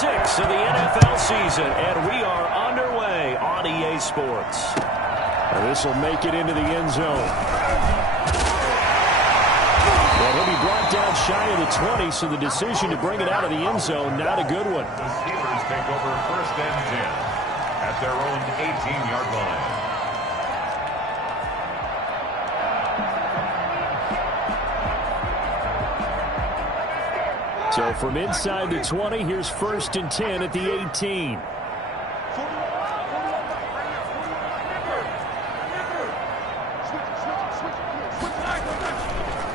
6 of the NFL season, and we are underway on EA Sports. This will make it into the end zone. Well, he'll be brought down shy of the 20, so the decision to bring it out of the end zone, not a good one. The Steelers take over 1st and 10 at their own 18-yard line. So from inside the 20, here's 1st and 10 at the 18.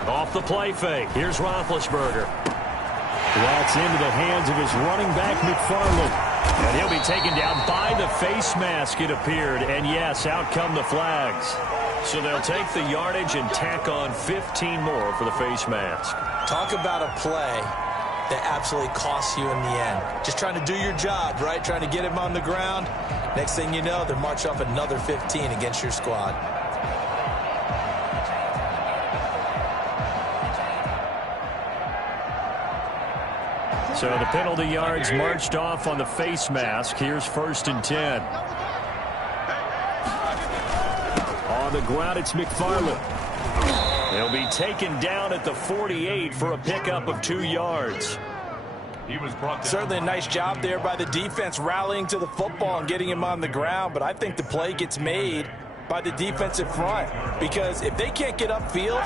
Off the play fake. Here's Roethlisberger. That's into the hands of his running back, McFarland. And he'll be taken down by the face mask, it appeared. And yes, out come the flags. So they'll take the yardage and tack on 15 more for the face mask. Talk about a play that absolutely costs you in the end. Just trying to do your job, right? Trying to get him on the ground. Next thing you know, they're marching off another 15 against your squad. So the penalty yards marched off on the face mask. Here's 1st and 10. On the ground, it's McFarland. He'll be taken down at the 48 for a pickup of 2 yards. He was brought down. Certainly a nice job there by the defense rallying to the football and getting him on the ground, but I think the play gets made by the defensive front, because if they can't get upfield,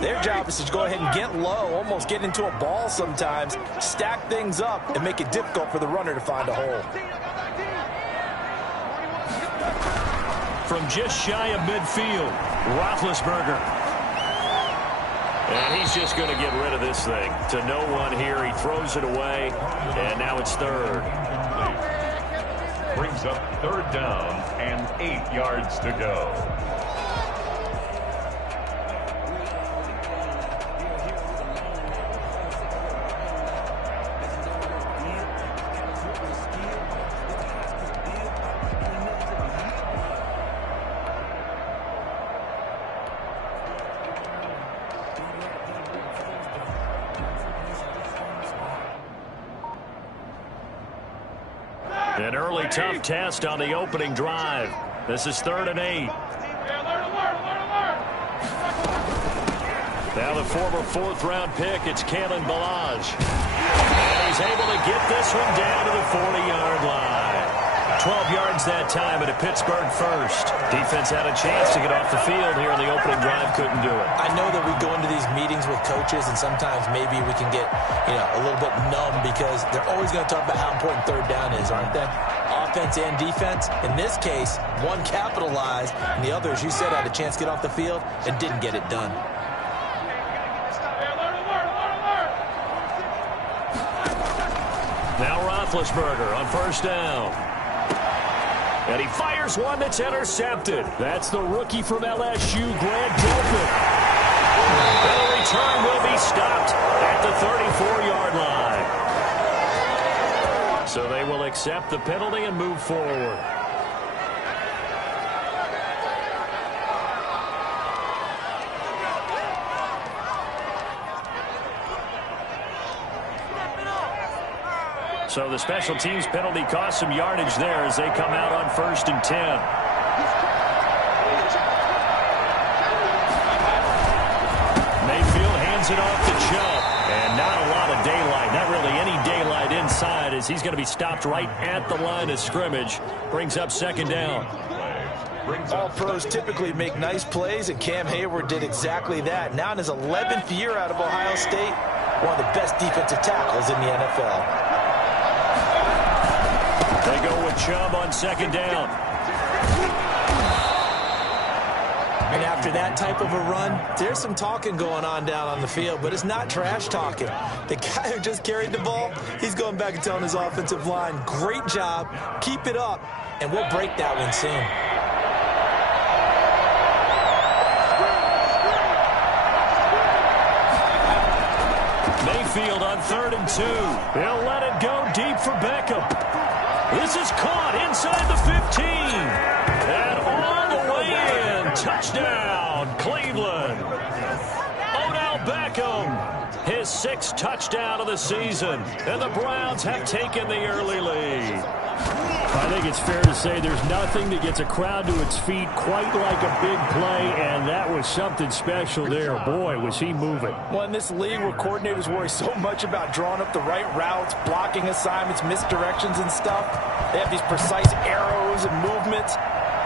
their job is to go ahead and get low, almost get into a ball sometimes, stack things up, and make it difficult for the runner to find a hole. From just shy of midfield, Roethlisberger. And he's just going to get rid of this thing. To no one here, he throws it away, and now it's 3rd. Brings up 3rd down and 8 yards to go. An early tough test on the opening drive. This is 3rd and 8. Now the former 4th-round pick, it's Kalen Ballage. And he's able to get this one down to the 40-yard line. 12 yards that time at a Pittsburgh first. Defense had a chance to get off the field here in the opening drive, couldn't do it. I know that we go into these meetings with coaches, and sometimes maybe we can get, a little bit numb, because they're always going to talk about how important 3rd down is, aren't they? Offense and defense. In this case, one capitalized, and the other, as you said, had a chance to get off the field and didn't get it done. Now Roethlisberger on 1st down. And he fires one that's intercepted. That's the rookie from LSU, Grant Delpit. The return will be stopped at the 34-yard line. So they will accept the penalty and move forward. So the special teams penalty cost some yardage there as they come out on 1st and 10. Mayfield hands it off to Chubb. And not a lot of daylight, not really any daylight inside, as he's going to be stopped right at the line of scrimmage. Brings up 2nd down. All pros typically make nice plays, and Cam Hayward did exactly that. Now in his 11th year out of Ohio State, one of the best defensive tackles in the NFL. They go with Chubb on 2nd down. And after that type of a run, there's some talking going on down on the field, but it's not trash talking. The guy who just carried the ball, he's going back and telling his offensive line, great job, keep it up, and we'll break that one soon. Mayfield on 3rd and 2. He'll let it go deep for Beckham. This is caught inside the 15. And all the way in. Touchdown, Cleveland. Odell Beckham, his 6th touchdown of the season, and the Browns have taken the early lead. I think it's fair to say there's nothing that gets a crowd to its feet quite like a big play, and that was something special there. Boy, was he moving. Well, in this league where coordinators worry so much about drawing up the right routes, blocking assignments, misdirections and stuff, they have these precise arrows and movements.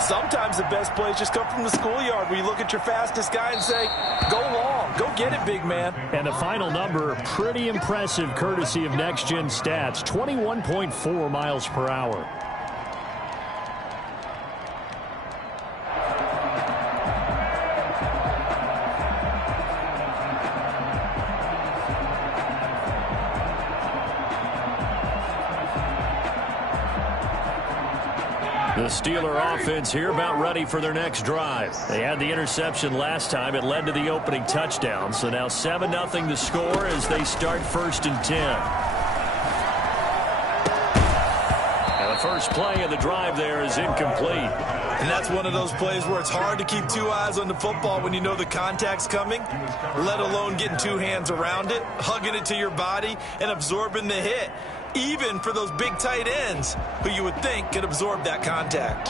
Sometimes the best plays just come from the schoolyard where you look at your fastest guy and say, go long, go get it, big man. And the final number, pretty impressive courtesy of Next Gen Stats, 21.4 miles per hour. The Steeler offense here about ready for their next drive. They had the interception last time. It led to the opening touchdown. So now 7-0 to score as they start 1st and 10. And the first play of the drive there is incomplete. And that's one of those plays where it's hard to keep 2 eyes on the football when you know the contact's coming, let alone getting 2 hands around it, hugging it to your body, and absorbing the hit. Even for those big tight ends who you would think could absorb that contact.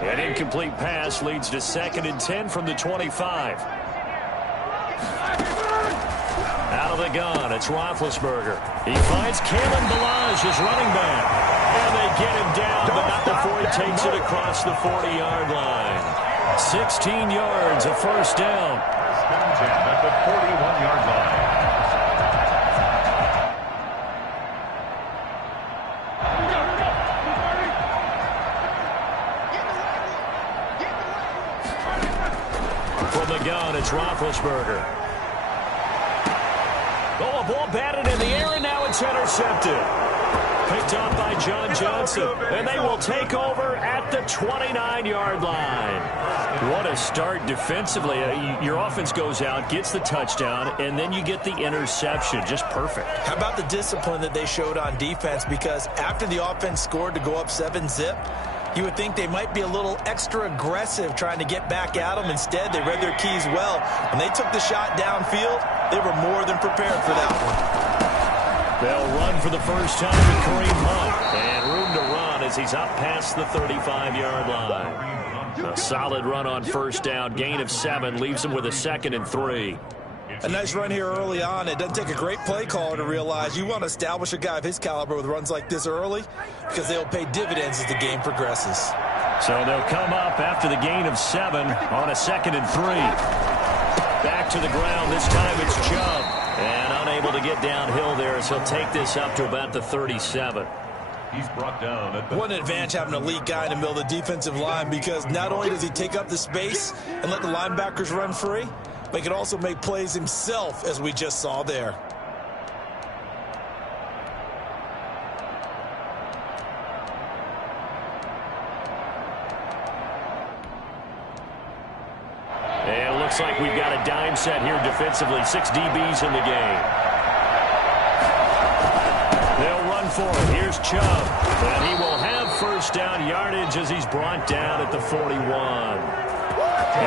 An incomplete pass leads to 2nd and 10 from the 25. Out of the gun, it's Roethlisberger. He finds Kalen Ballage as running back. And they get him down, but not before he takes it across the 40-yard line. 16 yards, a first down. 1st and 10 at the 41-yard line. From the gun, it's Roethlisberger. Oh, a ball batted in the air, and now it's intercepted. Picked up by John Johnson, and they will take over at the 29-yard line. What a start defensively. Your offense goes out, gets the touchdown, and then you get the interception. Just perfect. How about the discipline that they showed on defense? Because after the offense scored to go up 7-zip, you would think they might be a little extra aggressive trying to get back at them. Instead, they read their keys well. When they took the shot downfield, they were more than prepared for that one. They'll run for the first time with Kareem Hunt. And room to run as he's up past the 35-yard line. A solid run on first down. Gain of 7 leaves him with a 2nd and 3. A nice run here early on. It doesn't take a great play caller to realize you want to establish a guy of his caliber with runs like this early because they'll pay dividends as the game progresses. So they'll come up after the gain of 7 on a 2nd and 3. Back to the ground. This time it's Chubb. And unable to get downhill there as he'll take this up to about the 37. He's brought down at the... What an advantage having an elite guy in the middle of the defensive line, because not only does he take up the space and let the linebackers run free, but he can also make plays himself, as we just saw there. And it looks like we've got a dime set here defensively. 6 DBs in the game. They'll run for it. Here's Chubb. And he will have first down yardage as he's brought down at the 41.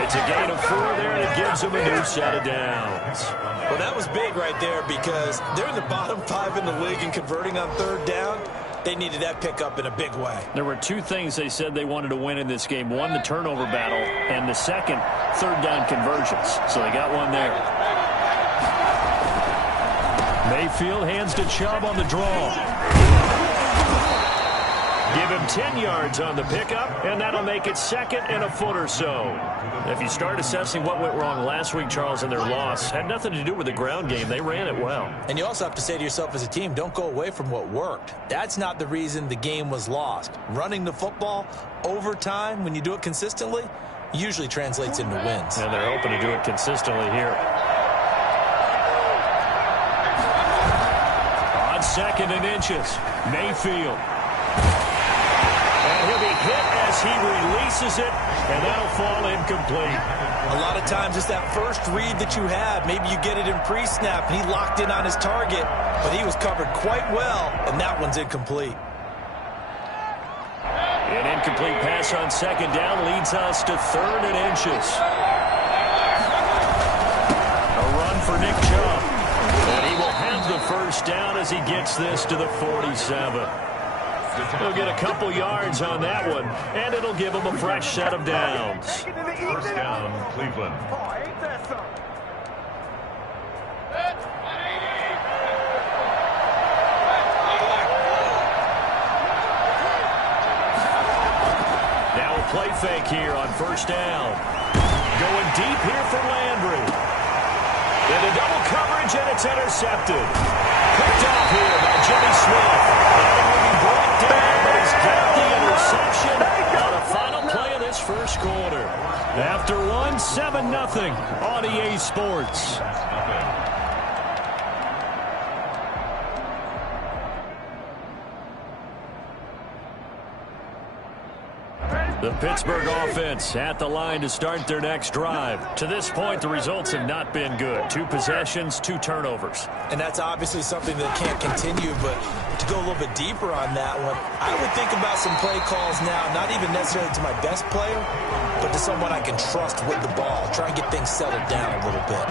It's a gain of 4 there, and it gives him a new set of downs. Well, that was big right there because they're in the bottom 5 in the league and converting on 3rd down. They needed that pickup in a big way. There were 2 things they said they wanted to win in this game. One, the turnover battle, and the second, 3rd down conversions. So they got one there. Mayfield hands to Chubb on the draw. Give him 10 yards on the pickup, and that'll make it 2nd and a foot or so. If you start assessing what went wrong last week, Charles, in their loss, had nothing to do with the ground game. They ran it well. And you also have to say to yourself as a team, don't go away from what worked. That's not the reason the game was lost. Running the football over time, when you do it consistently, usually translates into wins. And they're hoping to do it consistently here. On 2nd and inches, Mayfield. And he'll be hit as he releases it, and that'll fall incomplete. A lot of times it's that first read that you have. Maybe you get it in pre-snap, and he locked in on his target, but he was covered quite well, and that one's incomplete. An incomplete pass on 2nd down leads us to 3rd and inches. A run for Nick Chubb. And he will have first down as he gets this to the 47. He'll get a couple yards on that one, and it'll give him a fresh set of downs. First down, Cleveland. Now a play fake here on first down. Going deep here for Landry. Into double coverage, and it's intercepted. Picked off here by Jimmy Smith. And will be brought down, but he's got the interception on a final play of this first quarter. After one, 7-0 on EA Sports. The Pittsburgh offense at the line to start their next drive. To this point, the results have not been good. 2 possessions, 2 turnovers. And that's obviously something that can't continue, but to go a little bit deeper on that one, I would think about some play calls now, not even necessarily to my best player, but to someone I can trust with the ball. Try and get things settled down a little bit.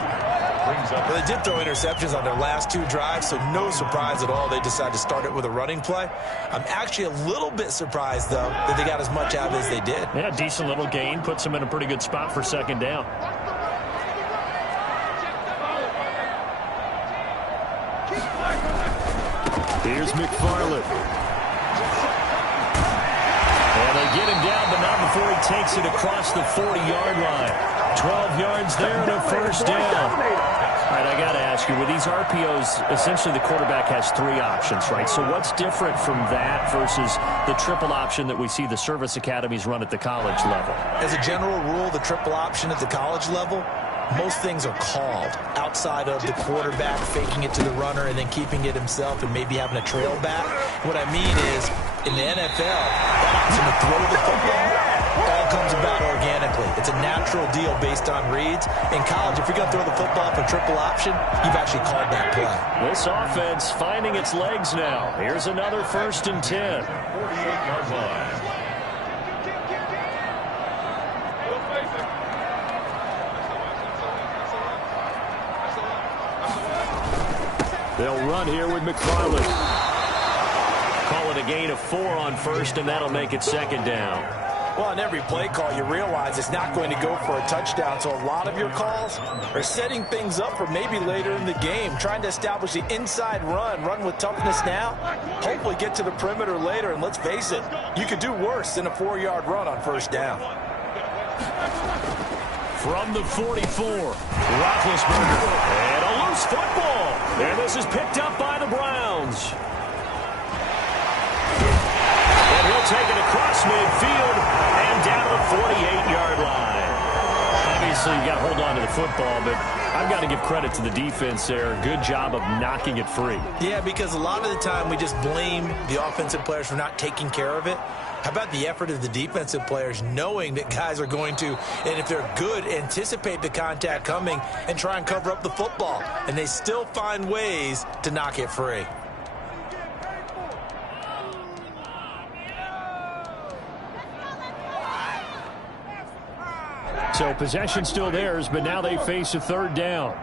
Well, they did throw interceptions on their last 2 drives, so no surprise at all they decided to start it with a running play. I'm actually a little bit surprised, though, that they got as much out of it as they did. Yeah, decent little gain. Puts them in a pretty good spot for second down. Here's McFarland. And they get him down, but not before he takes it across the 40-yard line. 12 yards there and a first down. All right, I got to ask you, with these RPOs, essentially the quarterback has 3 options, right? So what's different from that versus the triple option that we see the service academies run at the college level? As a general rule, the triple option at the college level, most things are called outside of the quarterback faking it to the runner and then keeping it himself and maybe having a trail back. What I mean is, in the NFL, that option to throw the football all comes about organically. It's a natural deal based on reads. In college, if you're going to throw the football for triple option, you've actually called that play. This offense finding its legs now. Here's another 1st and 10. 48-yard line. They'll run here with McFarland. Call it a gain of 4 on first, and that'll make it second down. Well, on every play call, you realize it's not going to go for a touchdown, so a lot of your calls are setting things up for maybe later in the game, trying to establish the inside run with toughness now, hopefully get to the perimeter later, and let's face it, you could do worse than a 4-yard run on first down. From the 44, Roethlisberger, and a loose football, and this is picked up by the Browns. And he'll take it across midfield and down to the 48-yard line. Obviously, you got to hold on to the football, but I've got to give credit to the defense there. Good job of knocking it free. Yeah, because a lot of the time we just blame the offensive players for not taking care of it. How about the effort of the defensive players knowing that guys are going to, and if they're good, anticipate the contact coming and try and cover up the football. And they still find ways to knock it free. So possession still theirs, but now they face a 3rd down.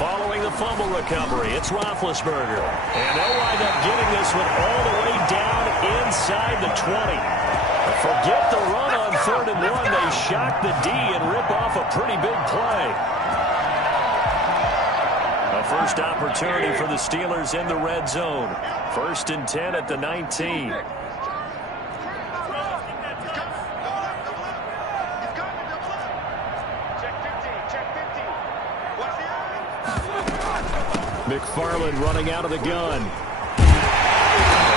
Following the fumble recovery, it's Roethlisberger. And they'll wind up getting this one all the way down inside the 20. But forget the run on 3rd and 1. They shock the D and rip off a pretty big play. A first opportunity for the Steelers in the red zone. 1st and 10 at the 19. McFarland running out of the gun. And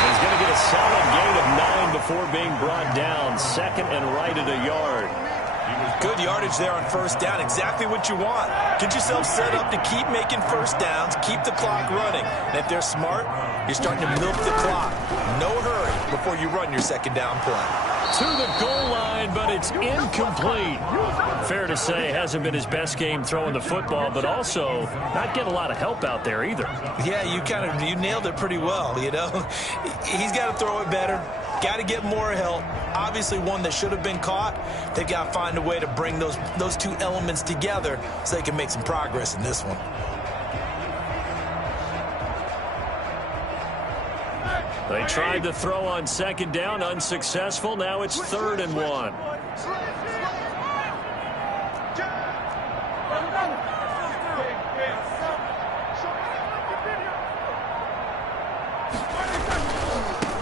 he's going to get a solid gain of 9 before being brought down. 2nd and right at a yard. Good yardage there on first down. Exactly what you want. Get yourself set up to keep making first downs, keep the clock running. And if they're smart, you're starting to milk the clock. No hurry before you run your second down play. To the goal line, but it's incomplete. Fair to say, hasn't been his best game throwing the football, but also not getting a lot of help out there either. Yeah, you nailed it pretty well, you know. He's got to throw it better. Got to get more help. Obviously one that should have been caught. They've got to find a way to bring those two elements together so they can make some progress in this one. They tried to throw on second down, unsuccessful. Now it's 3rd and 1.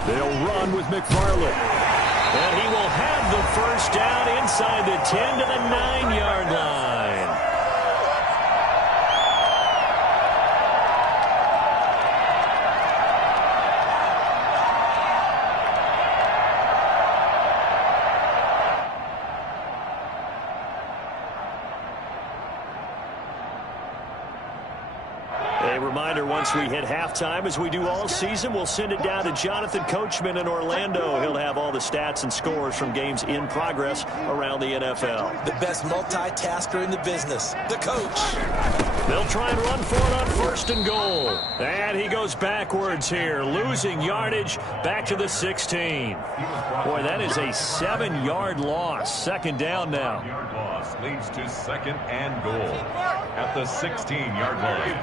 They'll run with McFarland. And he will have the first down inside the 10 to the 9-yard line. Once we hit halftime, as we do all season, we'll send it down to Jonathan Coachman in Orlando. He'll have all the stats and scores from games in progress around the NFL. The best multitasker in the business, the coach. They'll try and run for it on 1st and goal. And he goes backwards here, losing yardage back to the 16. Boy, that is a 7-yard loss. 2nd down now. Yard loss leads to 2nd and goal at the 16-yard line.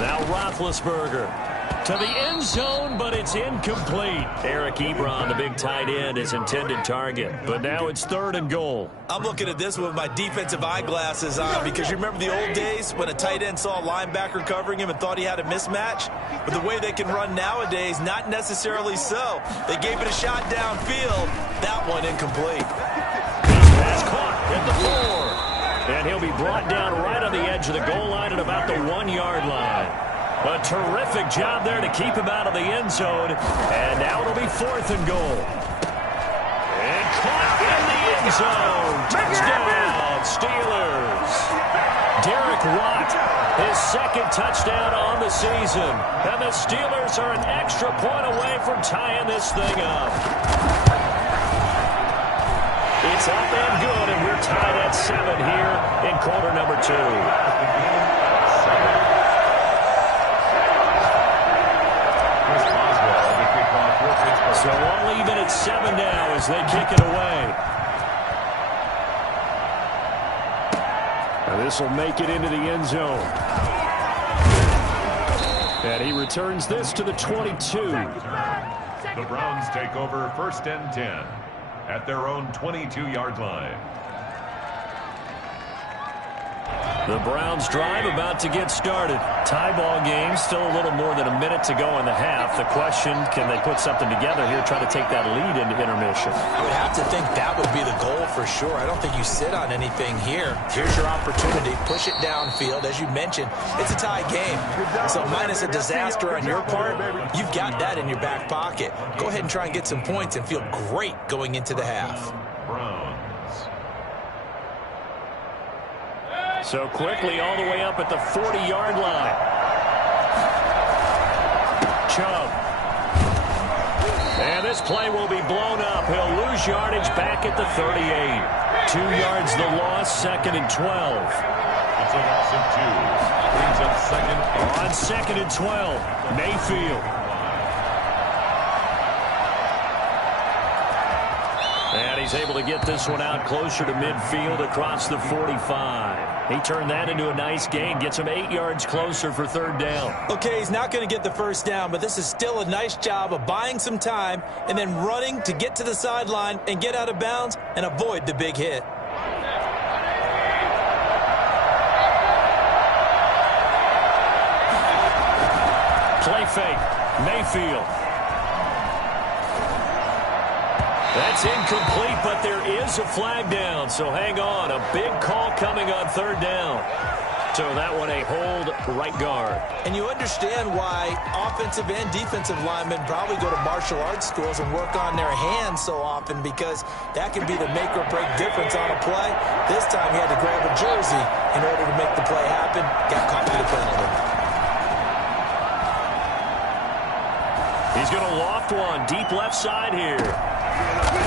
Now Roethlisberger to the end zone, but it's incomplete. Eric Ebron, the big tight end, is intended target. But now it's 3rd and goal. I'm looking at this with my defensive eyeglasses on because you remember the old days when a tight end saw a linebacker covering him and thought he had a mismatch? But the way they can run nowadays, not necessarily so. They gave it a shot downfield. That one incomplete. Pass caught at the 4. And he'll be brought down right on the edge of the goal line at about the 1-yard line. A terrific job there to keep him out of the end zone. And now it'll be 4th and goal. And caught in the end zone. Touchdown, Steelers. Derek Watt, his 2nd touchdown on the season. And the Steelers are an extra point away from tying this thing up. It's up and good, and we're tied at 7 here in quarter number 2. So all even at 7 now as they kick it away. And this will make it into the end zone. And he returns this to the 22. The Browns take over 1st and 10. At their own 22-yard line. The Browns drive about to get started. Tie ball game, still a little more than a minute to go in the half. The question, can they put something together here, try to take that lead into intermission? I would have to think that would be the goal for sure. I don't think you sit on anything here. Here's your opportunity. Push it downfield. As you mentioned, it's a tie game. So minus a disaster on your part, you've got that in your back pocket. Go ahead and try and get some points and feel great going into the half. So quickly all the way up at the 40-yard line. Chubb. And this play will be blown up. He'll lose yardage back at the 38. 2 yards the loss, 2nd and 12. It's a loss of 2. Brings up 2nd. On 2nd and 12, Mayfield. And he's able to get this one out closer to midfield across the 45. He turned that into a nice gain, gets him 8 yards closer for 3rd down. Okay, he's not going to get the first down, but this is still a nice job of buying some time and then running to get to the sideline and get out of bounds and avoid the big hit. Play fake, Mayfield. That's incomplete, but there is a flag down, so hang on. A big call coming on 3rd down. So that one a hold right guard. And you understand why offensive and defensive linemen probably go to martial arts schools and work on their hands so often, because that can be the make or break difference on a play. This time he had to grab a jersey in order to make the play happen. Got caught for the penalty. He's going to loft one deep left side here.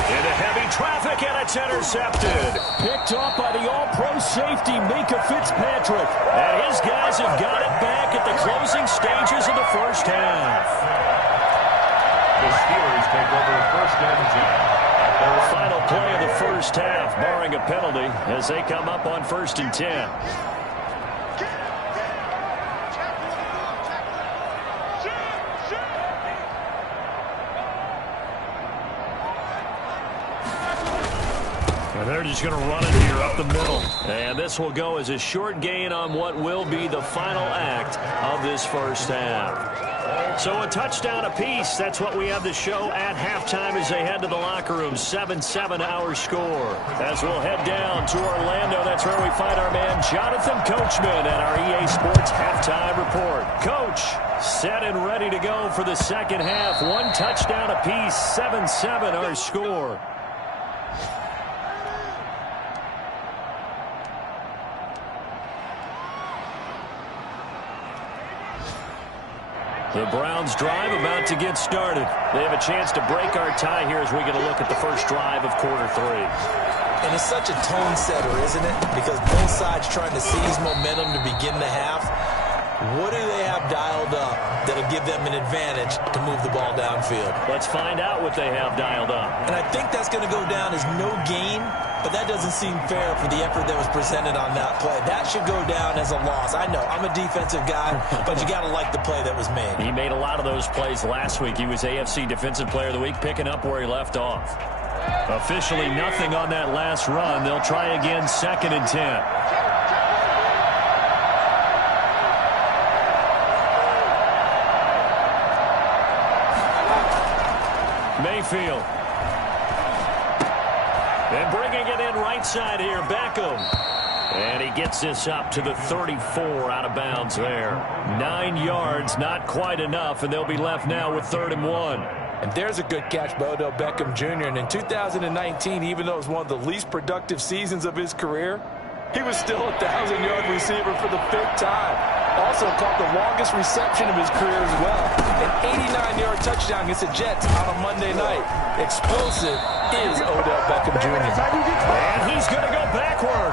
Into heavy traffic, and it's intercepted. Picked off by the all-pro safety, Minka Fitzpatrick. And his guys have got it back at the closing stages of the first half. The Steelers take over first and 10. Final play of the first half, barring a penalty, as they come up on first and 10. And they're just going to run it here up the middle. And this will go as a short gain on what will be the final act of this first half. So a touchdown apiece. That's what we have to show at halftime as they head to the locker room. 7-7 our score. As we'll head down to Orlando, that's where we find our man Jonathan Coachman at our EA Sports halftime report. Coach, set and ready to go for the second half. One touchdown apiece. 7-7 our score. The Browns drive about to get started. They have a chance to break our tie here as we get a look at the first drive of quarter 3. And it's such a tone setter, isn't it? Because both sides trying to seize momentum to begin the half. What do they have dialed up that'll give them an advantage to move the ball downfield? Let's find out what they have dialed up. And I think that's going to go down as no gain, but that doesn't seem fair for the effort that was presented on that play. That should go down as a loss. I know, I'm a defensive guy, but you got to like the play that was made. He made a lot of those plays last week. He was AFC Defensive Player of the Week, picking up where he left off. Officially nothing on that last run. They'll try again, 2nd and 10. Mayfield. And bringing it in right side here, Beckham. And he gets this up to the 34 out of bounds there. 9 yards, not quite enough, and they'll be left now with 3rd and 1. And there's a good catch by Odell Beckham Jr. And in 2019, even though it was one of the least productive seasons of his career, he was still a 1,000-yard receiver for the 5th time. Also caught the longest reception of his career as well. An 89-yard touchdown against the Jets on a Monday night. Explosive is Odell Beckham Jr. And he's going to go backward.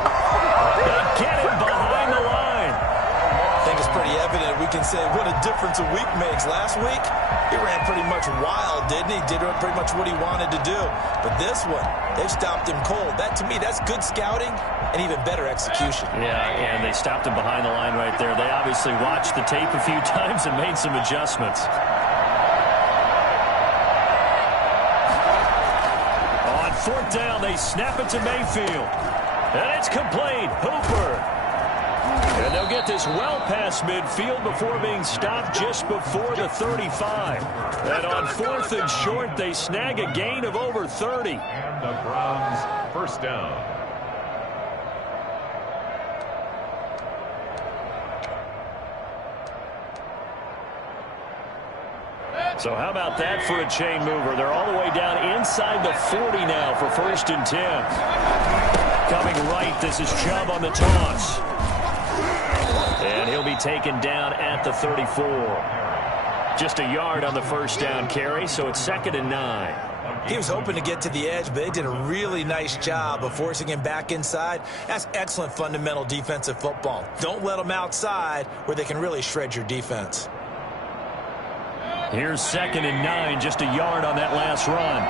They get him behind the line. I think it's pretty evident. We can say what a difference a week makes. Last week, he ran pretty much wild, didn't he? Did pretty much what he wanted to do. But this one, they've stopped him cold. That, to me, that's good scouting and even better execution. Yeah, and they stopped him behind the line right there. They obviously watched the tape a few times and made some adjustments. On 4th down, they snap it to Mayfield. And it's complete. Hooper. And they'll get this well past midfield before being stopped just before the 35. And on 4th and short, they snag a gain of over 30. And the Browns first down. So how about that for a chain mover? They're all the way down inside the 40 now for 1st and 10. Coming right, this is Chubb on the toss. And he'll be taken down at the 34. Just a yard on the first down carry, so it's 2nd and 9. He was hoping to get to the edge, but they did a really nice job of forcing him back inside. That's excellent fundamental defensive football. Don't let them outside where they can really shred your defense. Here's 2nd and 9, just a yard on that last run.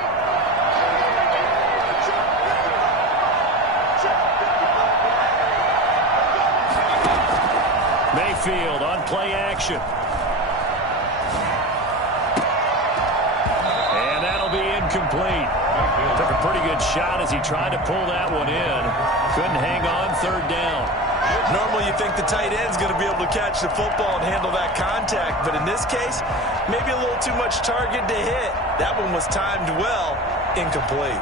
Mayfield on play action. And that'll be incomplete. Took a pretty good shot as he tried to pull that one in. Couldn't hang on, 3rd down. Normally you think the tight end's going to be able to catch the football and handle that contact, but in this case, maybe a little too much target to hit. That one was timed well, incomplete.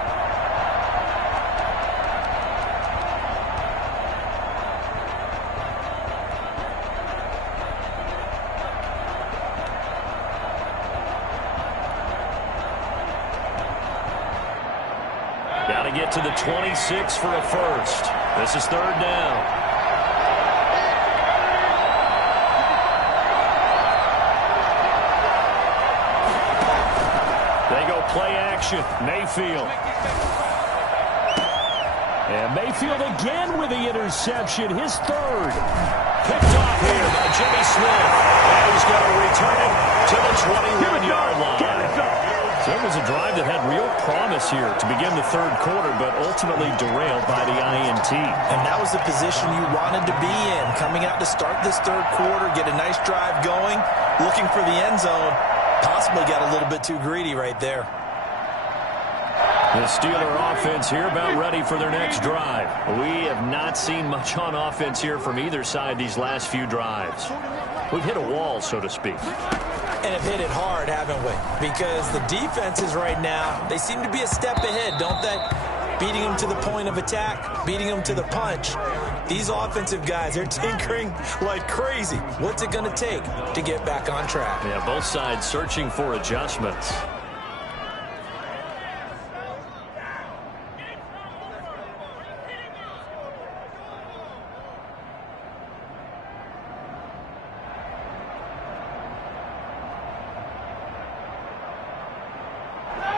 Got to get to the 26 for a first. This is 3rd down. They go play action. action. Mayfield. And Mayfield again with the interception, his third. Picked off here by Jimmy Smith. And he's going to return it to the 21-yard line. So it was a drive that had real promise here to begin the third quarter, but ultimately derailed by the INT. And that was the position you wanted to be in, coming out to start this third quarter, get a nice drive going, looking for the end zone. Possibly got a little bit too greedy right there. The Steeler offense here about ready for their next drive. We have not seen much on offense here from either side these last few drives. We've hit a wall, so to speak. And have hit it hard, haven't we? Because the defenses right now, they seem to be a step ahead, don't they? Beating them to the point of attack, beating them to the punch. These offensive guys, they're tinkering like crazy. What's it going to take to get back on track? Yeah, both sides searching for adjustments.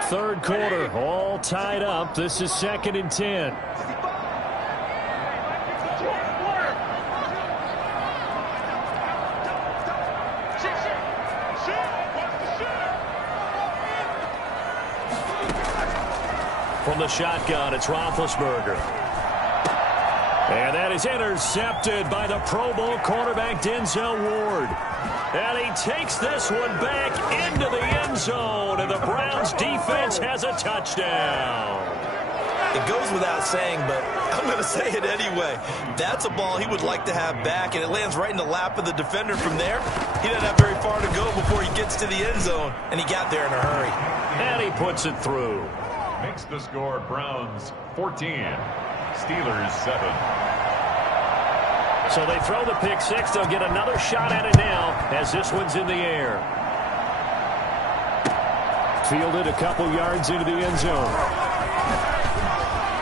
Third quarter, all tied up. This is 2nd and 10. From the shotgun, it's Roethlisberger. And that is intercepted by the Pro Bowl cornerback Denzel Ward. And he takes this one back into the end zone, and the Browns defense has a touchdown. It goes without saying, but I'm going to say it anyway. That's a ball he would like to have back, and it lands right in the lap of the defender from there. He doesn't have very far to go before he gets to the end zone, and he got there in a hurry. And he puts it through. Makes the score Browns 14, Steelers 7. So they throw the pick six. They'll get another shot at it now as this one's in the air. Fielded a couple yards into the end zone.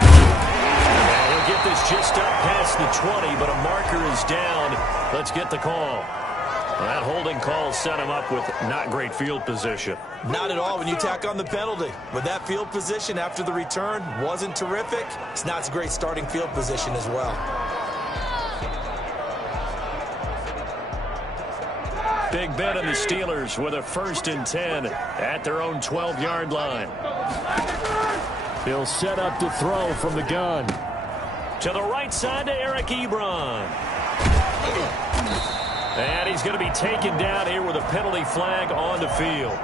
And we'll get this just up past the 20, but a marker is down. Let's get the call. That holding call set him up with not great field position. Not at all when you tack on the penalty. With that field position after the return wasn't terrific. It's not a great starting field position as well. Big Ben and the Steelers with a 1st and 10 at their own 12-yard line. He'll set up to throw from the gun. To the right side to Eric Ebron. And he's going to be taken down here with a penalty flag on the field.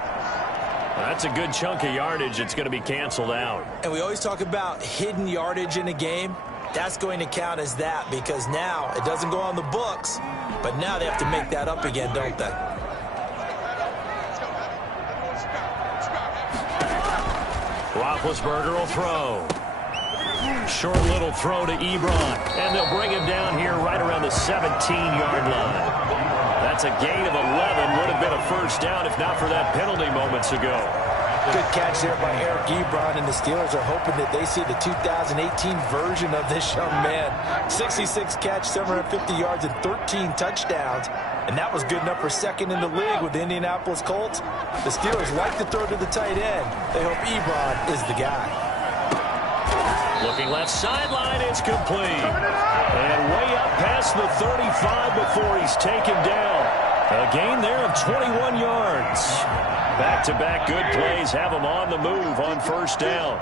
That's a good chunk of yardage. It's going to be canceled out. And we always talk about hidden yardage in a game. That's going to count as that because now it doesn't go on the books, but now they have to make that up again, don't they? Roethlisberger will throw. Short little throw to Ebron, and they'll bring him down here right around the 17-yard line. That's a gain of 11. Would have been a first down if not for that penalty moments ago. Good catch there by Eric Ebron, and the Steelers are hoping that they see the 2018 version of this young man. 66 catch, 750 yards, and 13 touchdowns. And that was good enough for 2nd in the league with the Indianapolis Colts. The Steelers like to throw to the tight end. They hope Ebron is the guy. Looking left sideline, it's complete. And way up past the 35 before he's taken down. A gain there of 21 yards. Back-to-back good plays have him on the move on 1st down.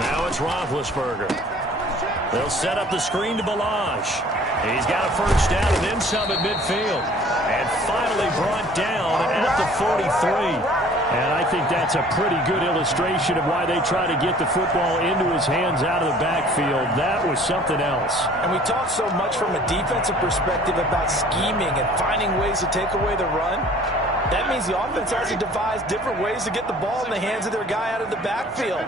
Now it's Roethlisberger. They'll set up the screen to Balazs. He's got a 1st down and then some at midfield. And finally brought down at the 43. And I think that's a pretty good illustration of why they try to get the football into his hands out of the backfield. That was something else. And we talk so much from a defensive perspective about scheming and finding ways to take away the run. That means the offense has to devise different ways to get the ball in the hands of their guy out of the backfield.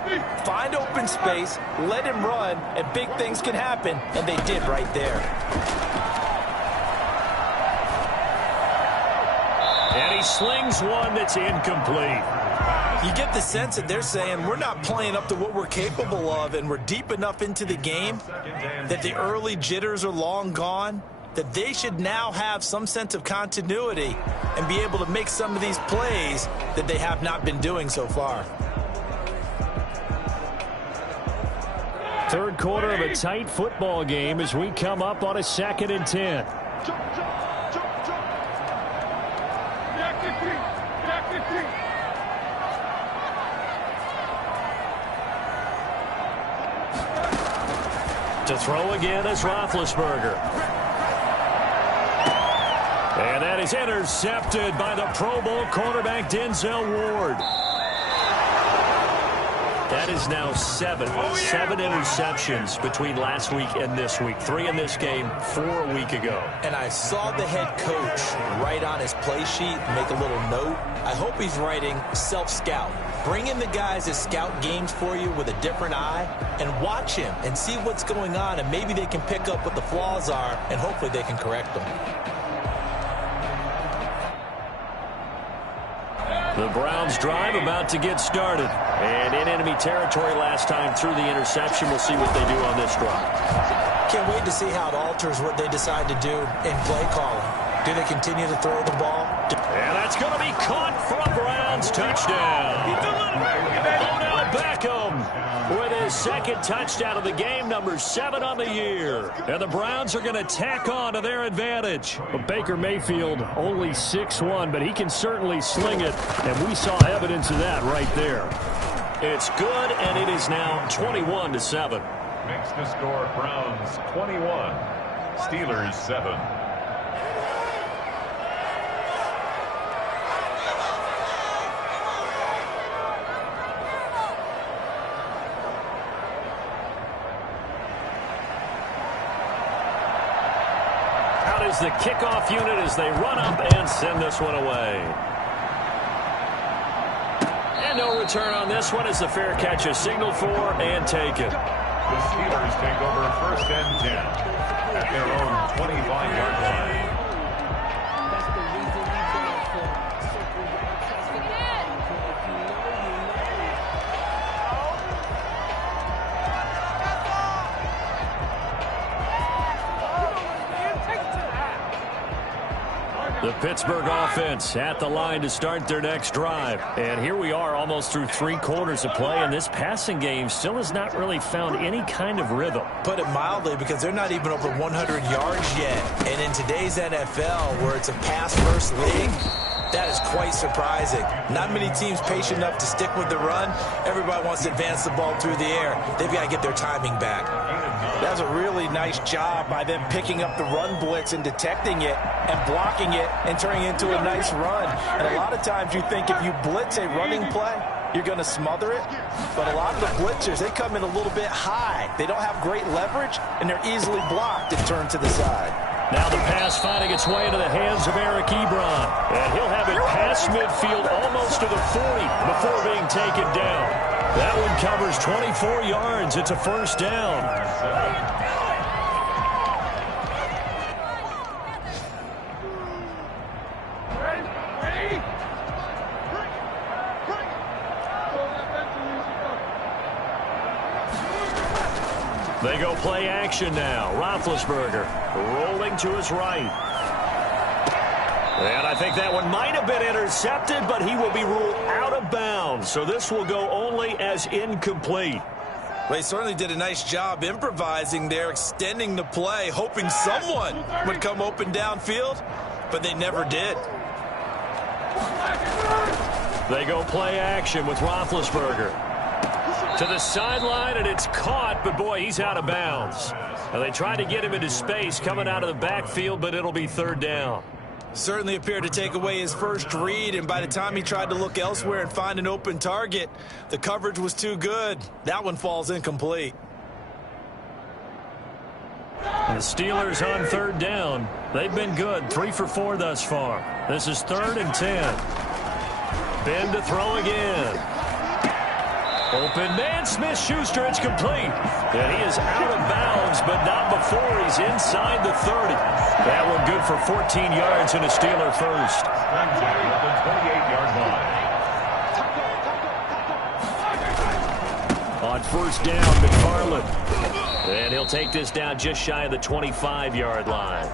Find open space, let him run, and big things can happen. And they did right there. And he slings one that's incomplete. You get the sense that they're saying we're not playing up to what we're capable of, and we're deep enough into the game that the early jitters are long gone. that they should now have some sense of continuity and be able to make some of these plays that they have not been doing so far. Third quarter of a tight football game as we come up on a 2nd and 10. To throw again is Roethlisberger. And that is intercepted by the Pro Bowl cornerback Denzel Ward. That is now 7 interceptions between last week and this week. 3 in this game, 4 a week ago. And I saw the head coach write on his play sheet, make a little note. I hope he's writing self-scout. Bring in the guys that scout games for you with a different eye and watch him and see what's going on, and maybe they can pick up what the flaws are, and hopefully they can correct them. The Browns drive about to get started. And in enemy territory last time through the interception. We'll see what they do on this drive. Can't wait to see how it alters what they decide to do in play calling. Do they continue to throw the ball? And that's going to be caught for a Browns touchdown. Odell Beckham with his 2nd touchdown of the game, number 7 on the year. And the Browns are going to tack on to their advantage. Well, Baker Mayfield only 6'1", but he can certainly sling it, and we saw evidence of that right there. It's good, and it is now 21-7. Makes the score Browns 21, Steelers 7. Is the kickoff unit as they run up and send this one away. And no return on this one as the fair catch is signaled for and taken. The Steelers take over 1st and 10 at their own 25-yard line. The Pittsburgh offense at the line to start their next drive. And here we are almost through 3 quarters of play, and this passing game still has not really found any kind of rhythm. Put it mildly, because they're not even over 100 yards yet. And in today's NFL, where it's a pass-first league, that is quite surprising. Not many teams patient enough to stick with the run. Everybody wants to advance the ball through the air. They've got to get their timing back. That was a really nice job by them picking up the run blitz and detecting it and blocking it and turning it into a nice run. And a lot of times you think if you blitz a running play, you're going to smother it. But a lot of the blitzers, they come in a little bit high. They don't have great leverage, and they're easily blocked and turned to the side. Now the pass finding its way into the hands of Eric Ebron. And he'll have it past midfield almost to the 40 before being taken down. That one covers 24 yards. It's a 1st down. They go play action now. Roethlisberger rolling to his right. And I think that one might have been intercepted, but he will be ruled out of bounds. So this will go only as incomplete. They certainly did a nice job improvising there, extending the play, hoping someone would come open downfield, but they never did. They go play action with Roethlisberger. To the sideline, and it's caught, but boy, he's out of bounds. And they tried to get him into space coming out of the backfield, but it'll be 3rd down. Certainly appeared to take away his first read, and by the time he tried to look elsewhere and find an open target, the coverage was too good. That one falls incomplete. The Steelers on 3rd down. They've been good, 3 for 4 thus far. This is 3rd and 10. Ben to throw again. Open man, Smith-Schuster, it's complete. And he is out of bounds, but not before he's inside the 30. That one good for 14 yards and a Steeler first. At the 28-yard line. On 1st down, McFarland. And he'll take this down just shy of the 25-yard line.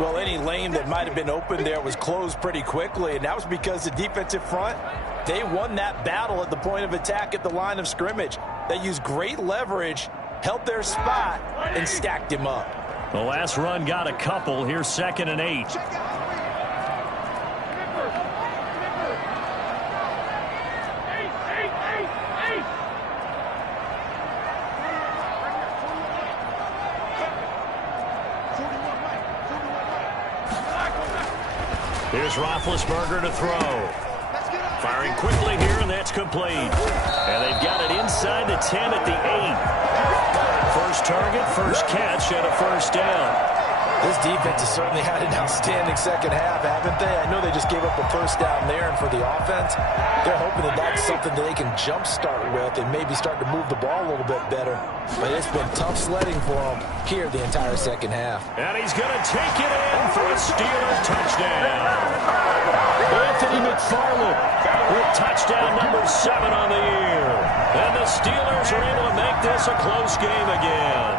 Well, any lane that might have been open there was closed pretty quickly, and that was because the defensive front, they won that battle at the point of attack at the line of scrimmage. They used great leverage, held their spot, and stacked him up. The last run got a couple. Here's 2nd and 8. Here's Roethlisberger to throw. Firing quickly here, and that's complete. And they've got it inside the 10 at the 8. First target, first catch, and a first down. This defense has certainly had an outstanding second half, haven't they? I know they just gave up a first down there, and for the offense, they're hoping that that's something that they can jumpstart with and maybe start to move the ball a little bit better. But it's been tough sledding for them here the entire second half. And he's going to take it in for a Steelers touchdown. Anthony McFarland with touchdown number 7 on the year. And the Steelers are able to make this a close game again.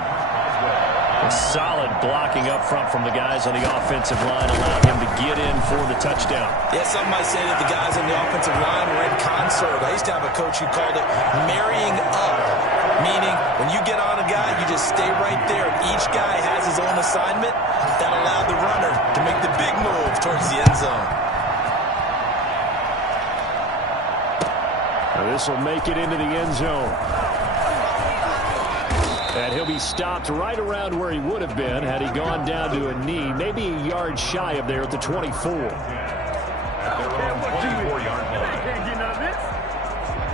A solid blocking up front from the guys on the offensive line allowed him to get in for the touchdown. Yeah, some might say that the guys on the offensive line were in concert. I used to have a coach who called it marrying up, meaning when you get on a guy, you just stay right there. Each guy has his own assignment. That allowed the runner to make the big move towards the end zone. This will make it into the end zone. And he'll be stopped right around where he would have been had he gone down to a knee, maybe a yard shy of there at the 24.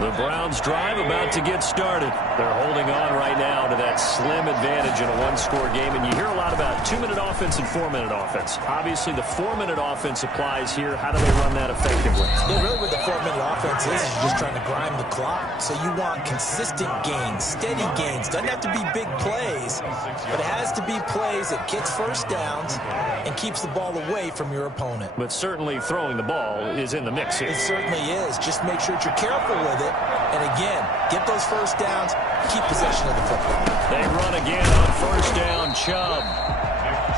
The Browns drive about to get started. They're holding on right now to that slim advantage in a one-score game. And you hear a lot about 2-minute offense and 4-minute offense. Obviously, the 4-minute offense applies here. How do they run that effectively? Yeah, really what the 4-minute offense is you're just trying to grind the clock. So you want consistent gains, steady gains. Doesn't have to be big plays, but it has to be plays that gets first downs and keeps the ball away from your opponent. But certainly throwing the ball is in the mix here. It certainly is. Just make sure that you're careful with it. And again, get those first downs, keep possession of the football. They run again on first down. Chubb.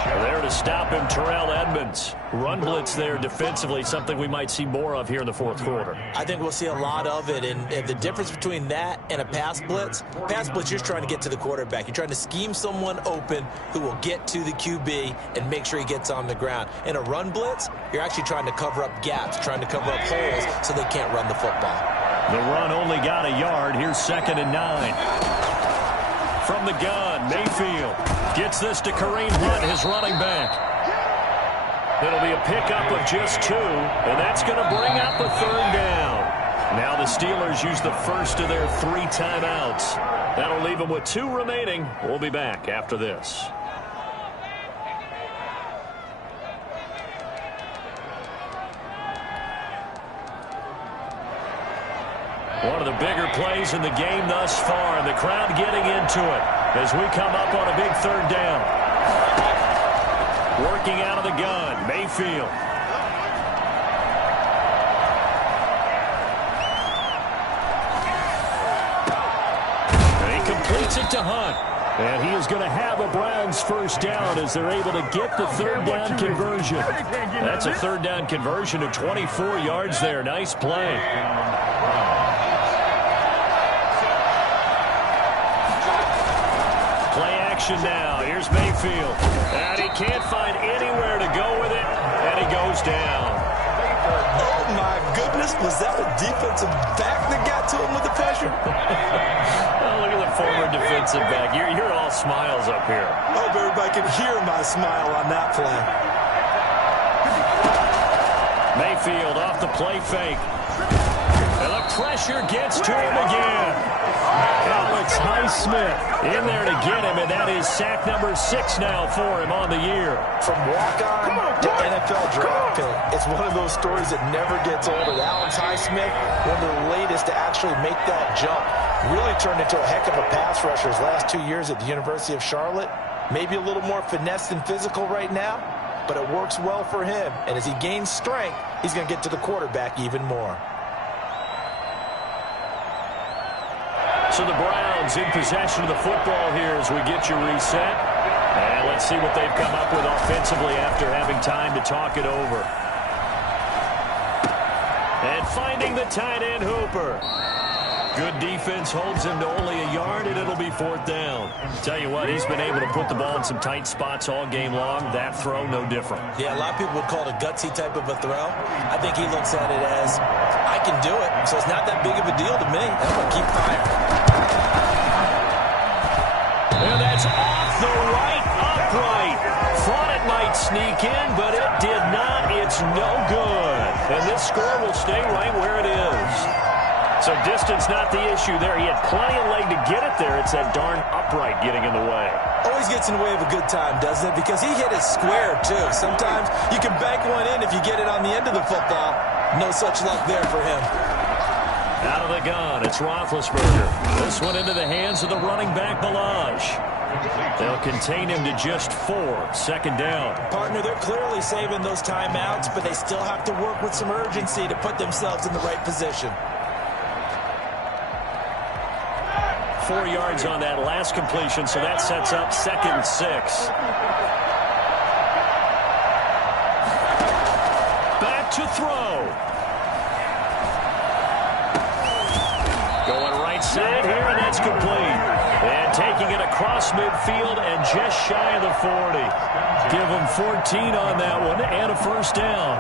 There to stop him, Terrell Edmonds. Run blitz there defensively, something we might see more of here in the fourth quarter. I think we'll see a lot of it. And the difference between that and a pass blitz, you're just trying to get to the quarterback. You're trying to scheme someone open who will get to the QB and make sure he gets on the ground. In a run blitz, you're actually trying to cover up gaps, trying to cover up holes so they can't run the football. The run only got a yard. Here's 2nd and 9. From the gun, Mayfield gets this to Kareem Hunt, his running back. It'll be a pickup of just 2, and that's going to bring up a 3rd down. Now the Steelers use the first of their 3 timeouts. That'll leave them with 2 remaining. We'll be back after this. One of the bigger plays in the game thus far, and the crowd getting into it as we come up on a big 3rd down. Working out of the gun, Mayfield. And he completes it to Hunt. And he is going to have a Browns first down as they're able to get the 3rd down conversion. That's a 3rd down conversion of 24 yards there. Nice play. Play action now. Here's Mayfield. And he can't find anywhere to go with it. And he goes down. Oh, my goodness. Was that a defensive back that got to him with the pressure? Oh, look at the former defensive back. You're all smiles up here. I hope everybody can hear my smile on that play. Mayfield off the play fake. And the pressure gets to him again. Alex Highsmith in there to get him, and that is sack number 6 now for him on the year. From walk-on to NFL draft pick, it's one of those stories that never gets old. And Alex Highsmith, one of the latest to actually make that jump, really turned into a heck of a pass rusher his last 2 years at the University of Charlotte. Maybe a little more finesse than physical right now, but it works well for him. And as he gains strength, he's going to get to the quarterback even more. So the Browns Browns in possession of the football here as we get you reset. And let's see what they've come up with offensively after having time to talk it over. And finding the tight end Hooper. Good defense holds him to only a yard, and it'll be 4th down. Tell you what, he's been able to put the ball in some tight spots all game long. That throw, no different. Yeah, a lot of people would call it a gutsy type of a throw. I think he looks at it as, I can do it, so it's not that big of a deal to me. I'm going to keep firing. And that's off the right upright. Thought it might sneak in, but it did not. It's no good. And this score will stay right where it is. So distance not the issue there. He had plenty of leg to get it there. It's that darn upright getting in the way. Always gets in the way of a good time, doesn't it? Because he hit it square, too. Sometimes you can bank one in if you get it on the end of the football. No such luck there for him. Out of the gun, it's Roethlisberger. This one into the hands of the running back, Balazs. They'll contain him to just 4. 2nd down. Partner, they're clearly saving those timeouts, but they still have to work with some urgency to put themselves in the right position. 4 yards on that last completion, so that sets up 2nd and 6. Back to throw. Going right side here, and that's complete. And taking it across midfield and just shy of the 40. Give them 14 on that one and a 1st down.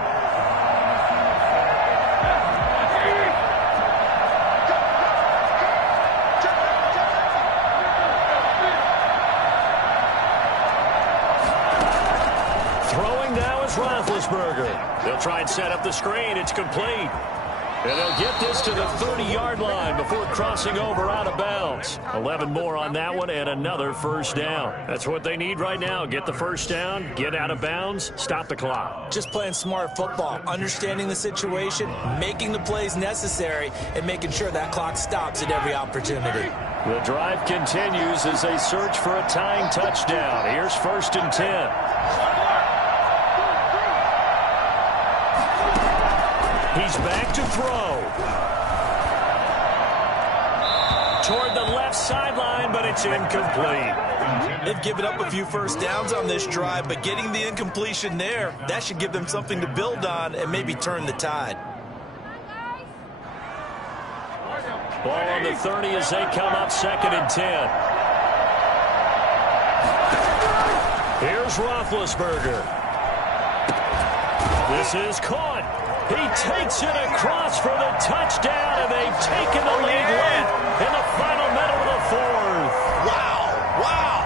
Roethlisberger. They'll try and set up the screen. It's complete. And they'll get this to the 30-yard line before crossing over out of bounds. 11 more on that one and another 1st down. That's what they need right now. Get the 1st down, get out of bounds, stop the clock. Just playing smart football, understanding the situation, making the plays necessary, and making sure that clock stops at every opportunity. The drive continues as they search for a tying touchdown. Here's 1st and 10. He's back to throw. Toward the left sideline, but it's incomplete. They've given up a few 1st downs on this drive, but getting the incompletion there, that should give them something to build on and maybe turn the tide. Ball on the 30 as they come up 2nd and 10. Here's Roethlisberger. This is caught. He takes it across for the touchdown, and they've taken the lead late in the final minute of the 4th. Wow, wow.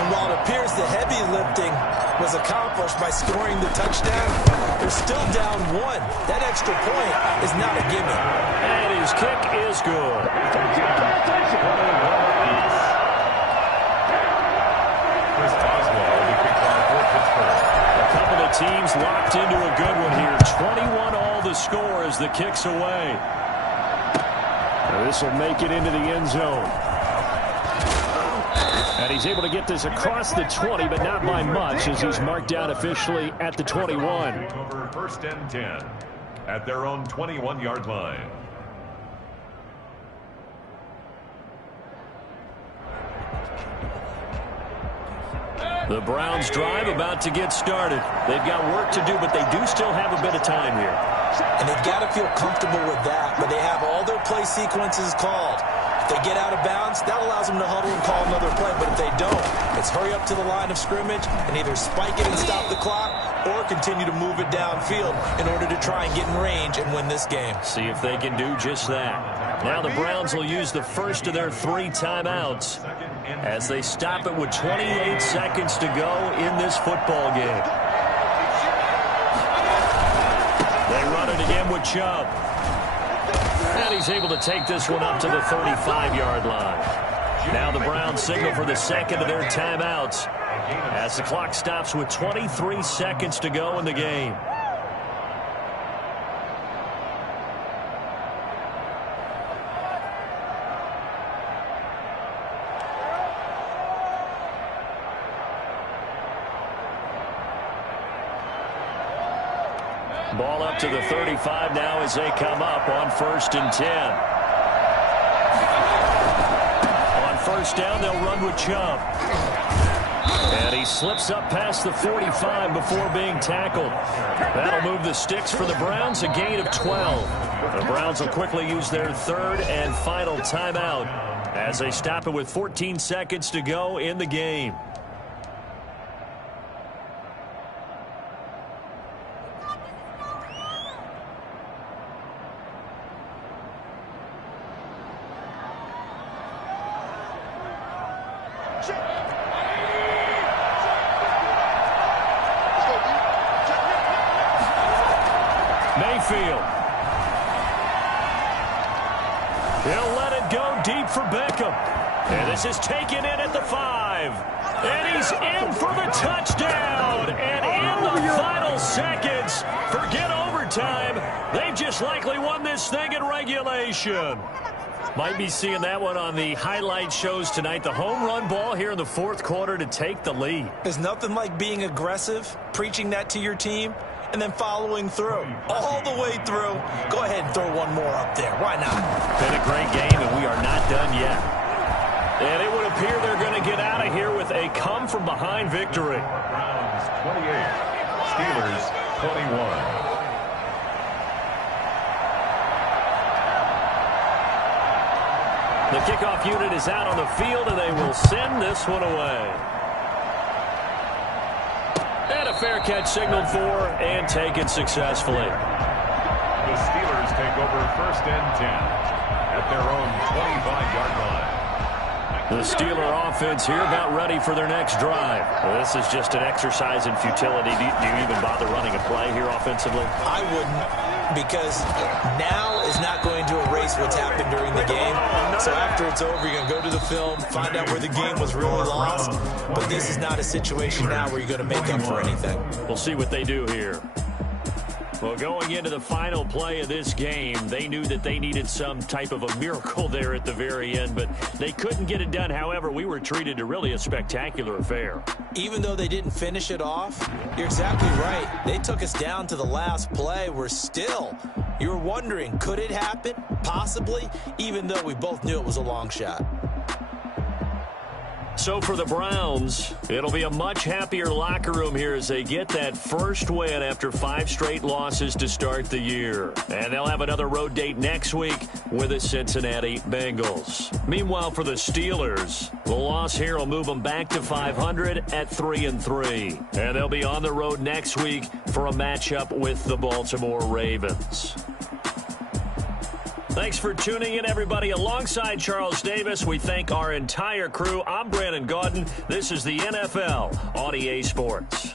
And while it appears the heavy lifting was accomplished by scoring the touchdown, they're still down 1. That extra point is not a gimme. And his kick is good. Teams locked into a good one here. 21 all the score as the kick's away. This will make it into the end zone. And he's able to get this across the 20, but not by much as he's marked down officially at the 21. Over 1st and 10 at their own 21-yard line. The Browns drive about to get started. They've got work to do, but they do still have a bit of time here. And they've got to feel comfortable with that, but they have all their play sequences called. If they get out of bounds, that allows them to huddle and call another play, but if they don't, it's hurry up to the line of scrimmage and either spike it and stop the clock or continue to move it downfield in order to try and get in range and win this game. See if they can do just that. Now the Browns will use the first of their 3 timeouts as they stop it with 28 seconds to go in this football game. They run it again with Chubb. And he's able to take this one up to the 35-yard line. Now the Browns signal for the 2nd of their timeouts as the clock stops with 23 seconds to go in the game. Ball up to the 35 now as they come up on 1st and 10. first down. They'll run with Chubb. And he slips up past the 45 before being tackled. That'll move the sticks for the Browns, a gain of 12. The Browns will quickly use their third and final timeout as they stop it with 14 seconds to go in the game. Mayfield. He'll let it go deep for Beckham. And this is taken in at the 5. And he's in for the touchdown. And in the final seconds, forget overtime. They've just likely won this thing in regulation. Might be seeing that one on the highlight shows tonight. The home run ball here in the fourth quarter to take the lead. There's nothing like being aggressive, preaching that to your team, and then following through. All the way through. Go ahead and throw one more up there. Why not? Been a great game, and we are not done yet. And it would appear they're going to get out of here with a come-from-behind victory. Browns 28, Steelers 21. The kickoff unit is out on the field, and they will send this one away. And a fair catch signaled for and taken successfully. The Steelers take over first and 10 at their own 25-yard line. The Steeler offense here about ready for their next drive. Well, this is just an exercise in futility. Do you even bother running a play here offensively? I wouldn't, because now is not going to erase what's happened during the game. So after it's over, you're going to go to the film, find out where the game was really lost. But this is not a situation now where you're going to make up for anything. We'll see what they do here. Well, going into the final play of this game, they knew that they needed some type of a miracle there at the very end, but they couldn't get it done. However, we were treated to really a spectacular affair. Even though they didn't finish it off, you're exactly right. They took us down to the last play. You were wondering, could it happen? Possibly, even though we both knew it was a long shot. So for the Browns, it'll be a much happier locker room here as they get that first win after 5 straight losses to start the year. And they'll have another road date next week with the Cincinnati Bengals. Meanwhile, for the Steelers, the loss here will move them back to 500 at 3-3. And they'll be on the road next week for a matchup with the Baltimore Ravens. Thanks for tuning in, everybody. Alongside Charles Davis, we thank our entire crew. I'm Brandon Gaudin. This is the NFL on EA Sports.